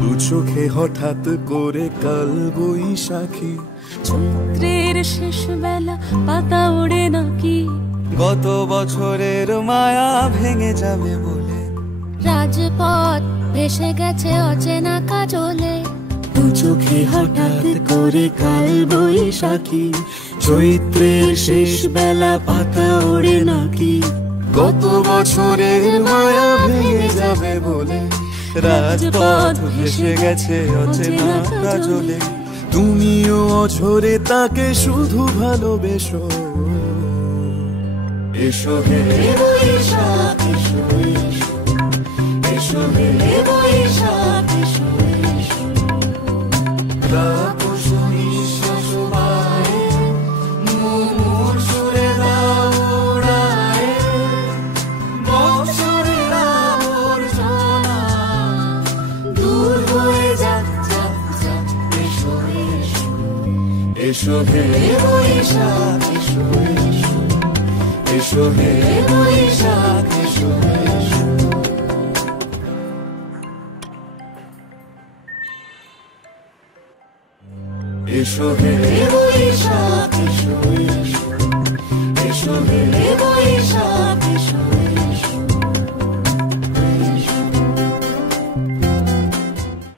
দু চোখে হঠাৎ করে কাল বৈশাখী, চৈত্রের শেষ বেলা পাতা ওড়ে নাকি, গত বছরের মায়া ভেঙে যাবে বলে রাজপথ ভেসে গেছে অচেনা কাজলে। দু চোখে হঠাৎ করে কাল বৈশাখী, চৈত্রের শেষ বেলা পাতা ওড়ে নাকি, গত বছরের মায়া ভেঙে যাবে বলে রাজপথ ভেসে গেছে অচেনা কাজলে। তুমিও অঝরে তাকে শুধু ভালোবেসো। এসো হে বৈশাখ এসো, এসো হে বৈশাখ এসো, তাপসী নিঃশ্বাস বায়ে, মুমুর সুরে দাও উড়ায়ে, বৎসরের আবর্জনা দূর হয়ে যাক যাক যাক। এসো এসো, এসো হে বৈশাখ এসো, এসো হে বৈশাখ এসো, এসো হে বৈশাখ এসো।